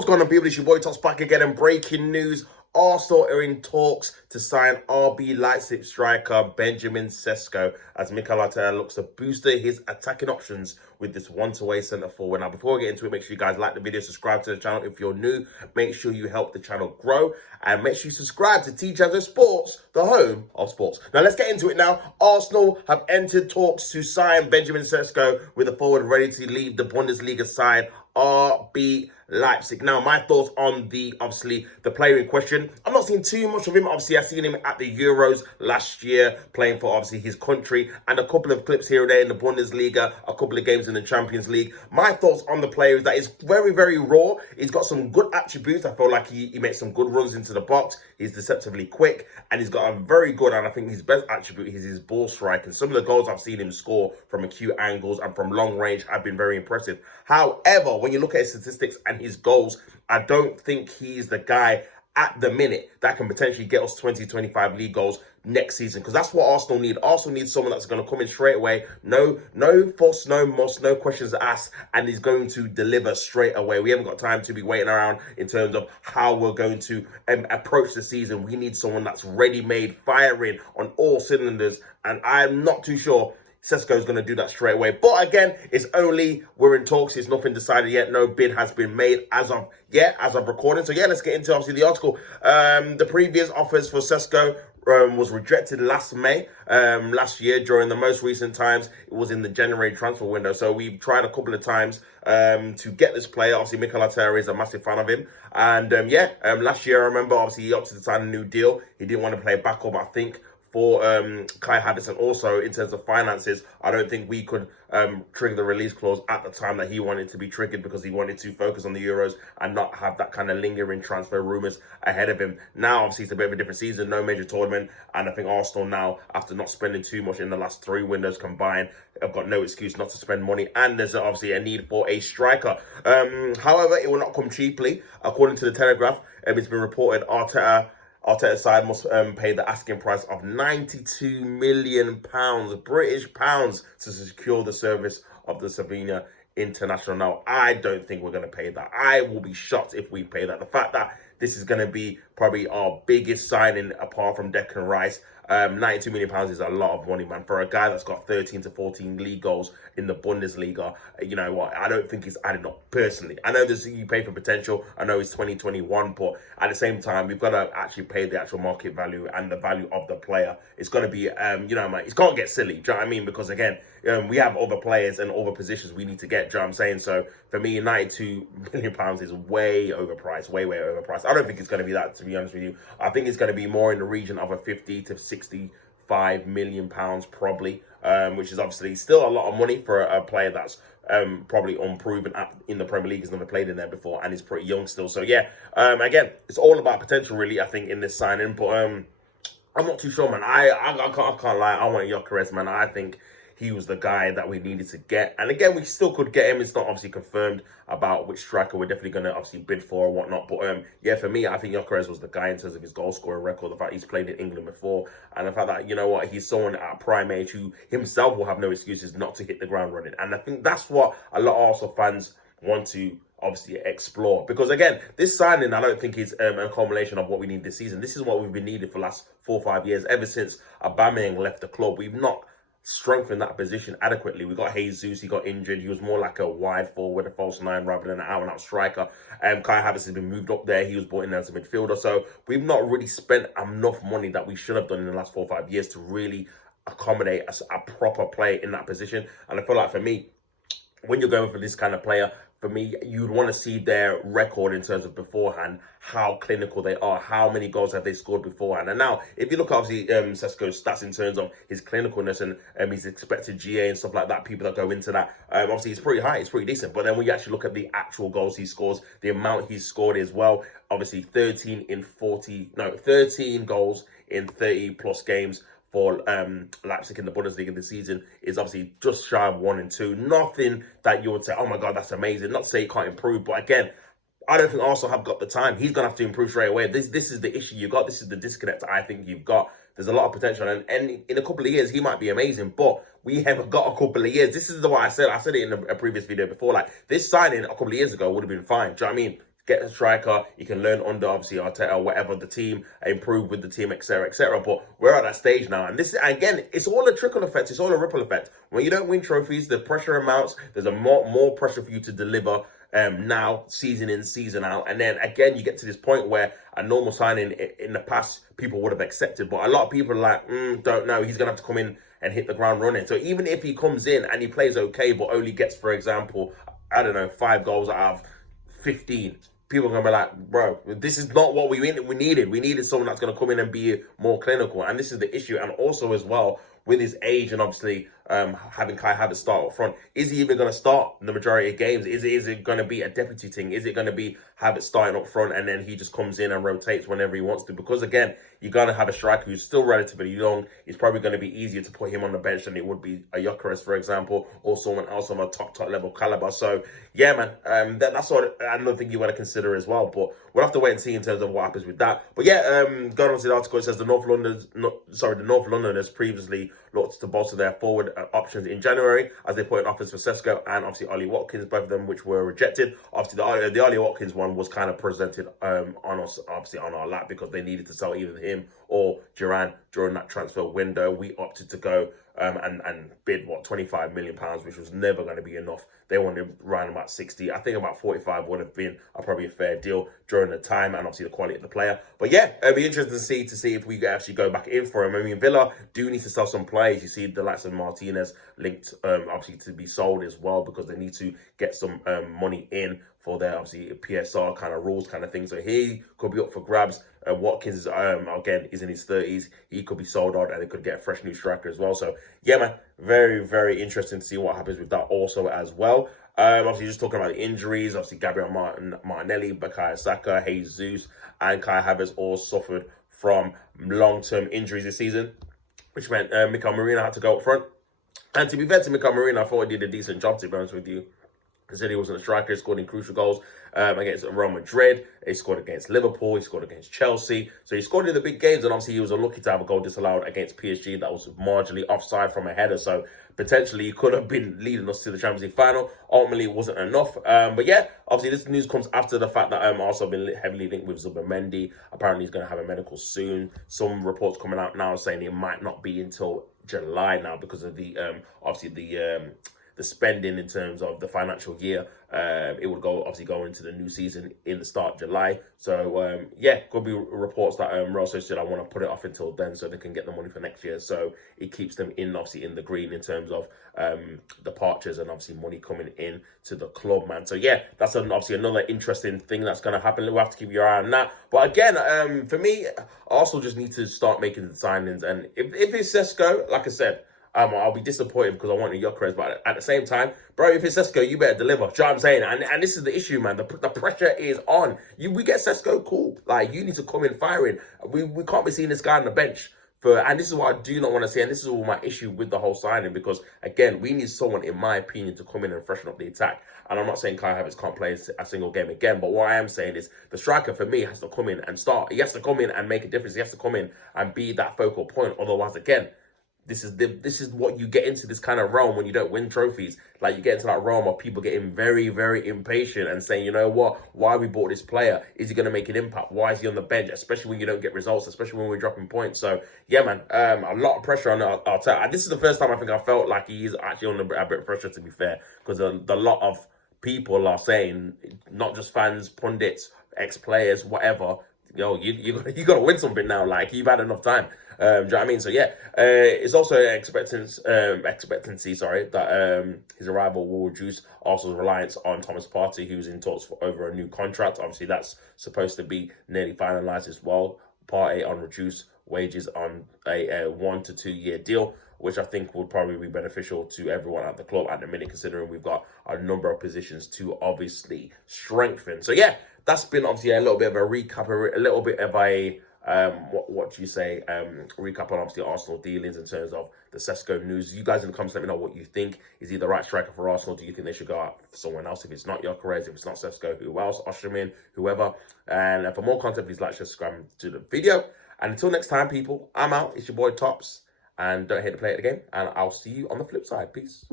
What's going on, people? It's your boy Tops back again, and breaking news. Arsenal are in talks to sign RB Leipzig striker Benjamin SESKO as Mikel Arteta looks to boost his attacking options with this one-to-way centre forward. Now, before we get into it, make sure you guys like the video, subscribe to the channel. If you're new, make sure you help the channel grow, and make sure you subscribe to TJazzo Sports, the home of sports. Now, let's get into it now. Arsenal have entered talks to sign Benjamin SESKO with the forward ready to leave the Bundesliga side RB Leipzig. Now, my thoughts on the player in question. I'm not seeing too much of him. Obviously, I've seen him at the Euros last year, playing for obviously his country, and a couple of clips here and there in the Bundesliga, a couple of games in the Champions League. My thoughts on the player is that he's very, very raw. He's got some good attributes. I feel like he makes some good runs into the box. He's deceptively quick, and he's got a very good, and I think his best attribute is his ball strike. And some of the goals I've seen him score from acute angles and from long range have been very impressive. However, when you look at his statistics and his goals, I don't think he's the guy at the minute that can potentially get us 20-25 league goals next season, because that's what Arsenal need. Arsenal needs someone that's going to come in straight away, no fuss, no muss, no questions asked, and he's going to deliver straight away. We haven't got time to be waiting around in terms of how we're going to approach the season. We need someone that's ready-made, firing on all cylinders, and I'm not too sure SESKO is going to do that straight away. But again, we're in talks. It's nothing decided yet. No bid has been made as of recording. So yeah, let's get into obviously the article. The previous offers for SESKO was rejected last May, last year. During the most recent times, it was in the January transfer window. So we've tried a couple of times to get this player. Obviously, Mikel Arteta is a massive fan of him. And last year, I remember, obviously, he opted to sign a new deal. He didn't want to play backup, I think, for Kai Havertz. Also, in terms of finances, I don't think we could trigger the release clause at the time that he wanted to be triggered, because he wanted to focus on the Euros and not have that kind of lingering transfer rumours ahead of him. Now, obviously, it's a bit of a different season, no major tournament, and I think Arsenal now, after not spending too much in the last 3 windows combined, have got no excuse not to spend money, and there's obviously a need for a striker. However, it will not come cheaply. According to the Telegraph, it's been reported Arteta's side must pay the asking price of £92 million, British pounds, to secure the service of the Sevilla international. Now, I don't think we're going to pay that. I will be shocked if we pay that. The fact that this is going to be probably our biggest signing apart from Declan Rice. £92 million is a lot of money, man. For a guy that's got 13 to 14 league goals in the Bundesliga, you know what? I don't think it's adding up, personally. I know you pay for potential. I know it's 2021, but at the same time, we've got to actually pay the actual market value and the value of the player. It's got to be, man, it's got to get silly. Do you know what I mean? Because again, we have other players and other positions we need to get. Do you know what I'm saying? So for me, £92 million is way overpriced, way overpriced. I don't think it's going to be that, to be honest with you. I think it's going to be more in the region of a 50 to 65 million pounds probably, which is obviously still a lot of money for a player that's probably unproven in the Premier League. He's never played in there before, and he's pretty young still. So yeah, again, it's all about potential really, I think, in this signing. But I'm not too sure, man. I can't lie. I want Gyökeres, man. I think he was the guy that we needed to get. And again, we still could get him. It's not obviously confirmed about which striker we're definitely going to obviously bid for or whatnot. But yeah, for me, I think Gyökeres was the guy in terms of his goal scoring record, the fact he's played in England before, and the fact that, you know what, he's someone at prime age who himself will have no excuses not to hit the ground running. And I think that's what a lot of Arsenal fans want to obviously explore, because again, this signing I don't think is a culmination of what we need this season. This is what we've been needing for the last 4 or 5 years, ever since Aubameyang left the club. We've not strengthened that position adequately. We got Jesus, he got injured. He was more like a wide forward, a false 9, rather than an out-and-out striker. Kai Havertz has been moved up there. He was brought in as a midfielder. So we've not really spent enough money that we should have done in the last 4 or 5 years to really accommodate a proper player in that position. And I feel like, for me, when you're going for this kind of player, for me, you'd want to see their record in terms of beforehand, how clinical they are, how many goals have they scored beforehand. And now, if you look at obviously SESKO's stats in terms of his clinicalness and his expected GA and stuff like that, people that go into that, obviously it's pretty high, it's pretty decent. But then when you actually look at the actual goals he scores, the amount he's scored as well, obviously 13 goals in 30 plus games for Leipzig in the Bundesliga this season is obviously just shy of 1 and 2. Nothing that you would say, oh my God, that's amazing. Not to say he can't improve, but again, I don't think Arsenal have got the time. He's going to have to improve straight away. This is the issue you've got. This is the disconnect I think you've got. There's a lot of potential, and in a couple of years, he might be amazing, but we haven't got a couple of years. This is what I said. I said it in a previous video before. Like, this signing a couple of years ago would have been fine. Do you know what I mean? get a striker, you can learn under obviously Arteta or whatever the team, improve with the team, etc., etc. But we're at that stage now, and this again, it's all a trickle effect, it's all a ripple effect. When you don't win trophies, the pressure amounts. There's a more pressure for you to deliver. Now, season in, season out. And then again, you get to this point where a normal signing in the past, people would have accepted. But a lot of people are like, don't know. He's going to have to come in and hit the ground running. So even if he comes in and he plays okay, but only gets, for example, I don't know, 5 goals out of 15, people are going to be like, bro, this is not what we needed. We needed someone that's going to come in and be more clinical. And this is the issue. And also as well, with his age and obviously having Kai Havertz start up front, is he even going to start the majority of games? Is it going to be a deputy thing? Is it going to be Havertz starting up front and then he just comes in and rotates whenever he wants to? Because again, you're going to have a striker who's still relatively young. It's probably going to be easier to put him on the bench than it would be a Gyökeres, for example, or someone else of a top level caliber. So yeah, man, that's what another thing you want to consider as well. But we'll have to wait and see in terms of what happens with that. But yeah, going on to the article, it says the North Londoners previously looked to bolster their forward options in January as they put in offers for SESKO and obviously Ollie Watkins, both of them which were rejected. Obviously, the Ollie Watkins one was kind of presented on us, obviously on our lap, because they needed to sell either him or Duran during that transfer window. We opted to go and bid, what, £25 million, which was never going to be enough. They wanted around about 60. I think about 45 would have been probably a fair deal during the time and obviously the quality of the player. But yeah, it'll be interesting to see if we actually go back in for him. I mean, Villa do need to sell some players. You see the likes of Martinez linked obviously to be sold as well, because they need to get some money in for their obviously PSR kind of rules kind of thing. So he could be up for grabs. Watkins, again, is in his 30s. He could be sold on and they could get a fresh new striker as well. So yeah, man, very, very interesting to see what happens with that also as well. Obviously, just talking about the injuries, obviously Gabriel Martinelli, Bukayo Saka, Jesus, and Kai Havertz all suffered from long-term injuries this season, which meant Mikael Merino had to go up front. And to be fair to Mikael Merino, I thought he did a decent job, to be honest with you. He said he wasn't a striker, he scored in crucial goals against Real Madrid. He scored against Liverpool. He scored against Chelsea. So he scored in the big games, and obviously he was unlucky to have a goal disallowed against PSG that was marginally offside from a header. So potentially he could have been leading us to the Champions League final. Ultimately, it wasn't enough. But yeah, obviously this news comes after the fact that also been heavily linked with Zubimendi. Apparently he's going to have a medical soon. Some reports coming out now saying it might not be until July now because of the obviously the spending in terms of the financial year. It would obviously go into the new season in the start of July. So yeah, could be reports that Rosso said I want to put it off until then so they can get the money for next year. So it keeps them obviously in the green in terms of departures and obviously money coming in to the club, man. So yeah, that's obviously another interesting thing that's going to happen. We'll have to keep your eye on that. But again, for me, Arsenal just need to start making the signings. And if it's SESKO, like I said, I'll be disappointed because I want a Gyökeres, but at the same time, bro, if it's SESKO, you better deliver. Do you know what I'm saying? And this is the issue, man. The pressure is on. We get SESKO, cool. Like, you need to come in firing. We can't be seeing this guy on the bench. And this is what I do not want to see, and this is all my issue with the whole signing, because, again, we need someone, in my opinion, to come in and freshen up the attack. And I'm not saying Kai Havertz can't play a single game again, but what I am saying is the striker, for me, has to come in and start. He has to come in and make a difference. He has to come in and be that focal point. Otherwise, again, this is what you get into, this kind of realm when you don't win trophies. Like, you get into that realm of people getting very, very impatient and saying, you know what, why we bought this player? Is he going to make an impact? Why is he on the bench? Especially when you don't get results, especially when we're dropping points. So, yeah, man, a lot of pressure on Arteta. This is the first time I think I felt like he is actually under a bit of pressure, to be fair, because the lot of people are saying, not just fans, pundits, ex-players, whatever, yo, you got to win something now. Like, you've had enough time. Do you know what I mean? So yeah, it's also an expectancy, that his arrival will reduce Arsenal's reliance on Thomas Partey, who's in talks for over a new contract. Obviously, that's supposed to be nearly finalised as well. Partey on reduced wages on a 1 to 2 year deal, which I think would probably be beneficial to everyone at the club at the minute, considering we've got a number of positions to obviously strengthen. So yeah, that's been obviously a little bit of a recap, a little bit of a what do you say, recap on obviously Arsenal dealings in terms of the SESKO news. You guys in the comments, let me know what you think. Is he the right striker for Arsenal? Do you think they should go out for someone else? If it's not Gyökeres, if it's not SESKO, who else? Osimhen, whoever. And for more content, please like, share, subscribe to the video. And until next time, people, I'm out. It's your boy Tops. And don't hate to play it again. And I'll see you on the flip side. Peace.